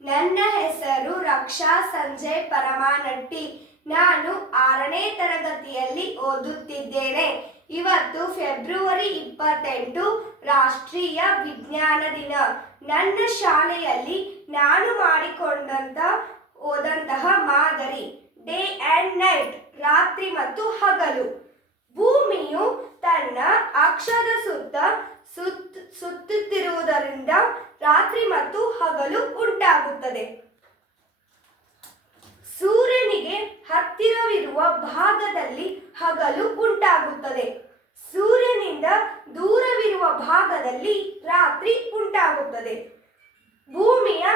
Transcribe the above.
ನನ್ನ ಹೆಸರು ರಕ್ಷಾ ಸಂಜಯ್ ಪರಮಾನಟ್ಟಿ. ನಾನು 6ನೇ ತರಗತಿಯಲ್ಲಿ ಓದುತ್ತಿದ್ದೇನೆ. ಇವತ್ತು ಫೆಬ್ರವರಿ 28 ರಾಷ್ಟ್ರೀಯ ವಿಜ್ಞಾನ ದಿನ. ನನ್ನ ಶಾಲೆಯಲ್ಲಿ ನಾನು ಹೋದಂತಹ ಮಾದರಿ ಡೇ ಆ್ಯಂಡ್ ನೈಟ್, ರಾತ್ರಿ ಮತ್ತು ಹಗಲು. ಭೂಮಿಯು ತನ್ನ ಅಕ್ಷದ ಸುತ್ತ ಸುತ್ತುತ್ತಿರುವುದರಿಂದ ರಾತ್ರಿ ಮತ್ತು ಹಗಲು ಉಂಟಾಗುತ್ತದೆ. ಸೂರ್ಯನಿಗೆ ಹತ್ತಿರವಿರುವ ಭಾಗದಲ್ಲಿ ಹಗಲು ಉಂಟಾಗುತ್ತದೆ. ಸೂರ್ಯನಿಂದ ದೂರವಿರುವ ಭಾಗದಲ್ಲಿ ರಾತ್ರಿ ಉಂಟಾಗುತ್ತದೆ. ಭೂಮಿಯ